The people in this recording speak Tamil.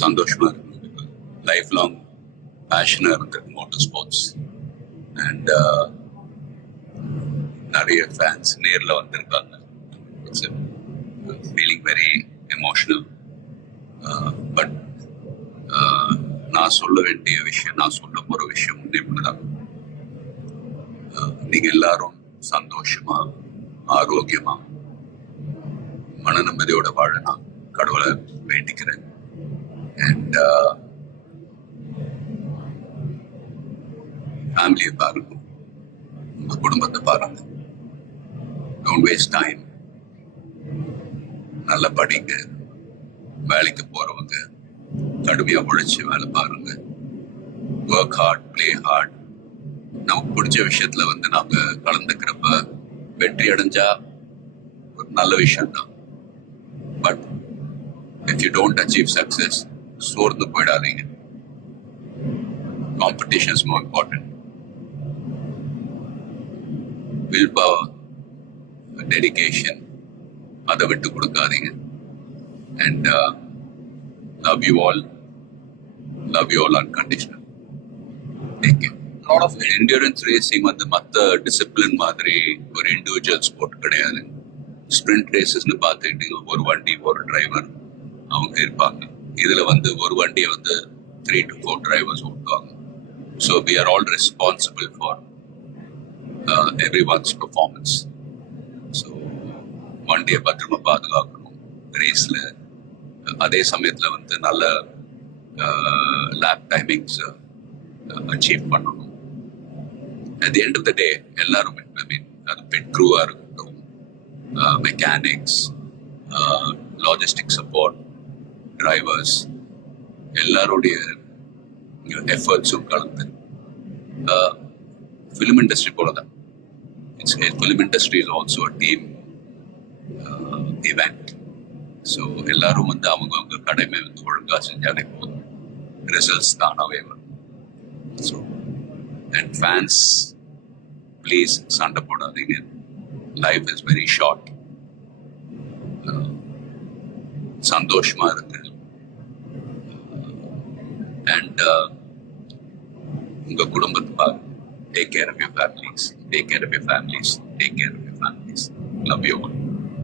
சந்தோஷமாக இருக்கும் லைஃப் லாங் பேஷனா இருக்கிறது மோட்டர் ஸ்போர்ட்ஸ் அண்ட் நிறைய ஃபேன்ஸ் நேரில் வந்திருக்காங்க it's feeling very emotional but நான் சொல்ல வேண்டிய விஷயம் நான் சொல்ல போகிற விஷயம் இப்படிதான் uh, நீங்கள் எல்லாரும் சந்தோஷமாக ஆரோக்கியமாக மன நிம்மதியோட வாழ நான் கடவுளை வேண்டிக்கிறேன் ஃபேமிலியை பாருங்க உங்க குடும்பத்தை பாருங்க டோன்ட் வேஸ்ட் டைம் நல்ல படிங்க வேலைக்கு போறவங்க கடுமையா உழைச்சி வேலை பாருங்க ஒர்க் ஹார்ட் பிளே ஹார்ட் நமக்கு பிடிச்ச விஷயத்துல வந்து நாம கலந்துக்கிறப்ப வெற்றி அடைஞ்சா ஒரு நல்ல விஷயம் தான் but if you don't achieve success சோர்ந்து போயிடாதீங்க competition is more important will power dedication அதை விட்டு கொடுக்காதீங்க and love you all love you all unconditional take care lot of endurance racing வந்து மற்ற டிசிப்ளின் மாதிரி ஒரு இண்டிவிஜுவல் ஸ்போர்ட் கிடையாது ஸ்ப்ரிண்ட் ரேசஸ்னு பார்த்துக்கிட்டீங்க ஒரு வண்டி ஒரு டிரைவர் அவங்க இருப்பாங்க இதில் வந்து ஒரு வண்டியை வந்து த்ரீ டு ஃபோர் டிரைவர்ஸ் ஓட்டுவாங்க so we are all responsible for everyone's performance so வண்டியை பத்திரமா பாதுகாக்கணும் ரேஸில் அதே சமயத்தில் வந்து நல்ல லேப் டைமிங்ஸ் அச்சீவ் பண்ணணும் at the end of the day எல்லாரும் ஐ மீன் அது பெட் க்ரூவாக இருக்கட்டும் மெக்கானிக்ஸ் லாஜிஸ்டிக் சப்போர்ட் டிரைவர்ஸ் எல்லாருடைய எஃபர்ட்ஸும் கலந்து ஃபிலிம் இண்டஸ்ட்ரி போல தான் it's film industry is also team event so எல்லாரும் வந்து அவங்க அவங்க கடமை வந்து ஒழுங்காக செஞ்சாலே போதும் ரிசல்ட்ஸ் தானாகவே வரும் ஸோ அண்ட் ஃபேன்ஸ் ப்ளீஸ் சண்டை போடாதீங்க லைஃப் இஸ் வெரி ஷார்ட் சந்தோஷமாக இருங்க அண்ட் uh, உங்கள் குடும்பத்துக்காக take care of your families take care of your families take care of your families love you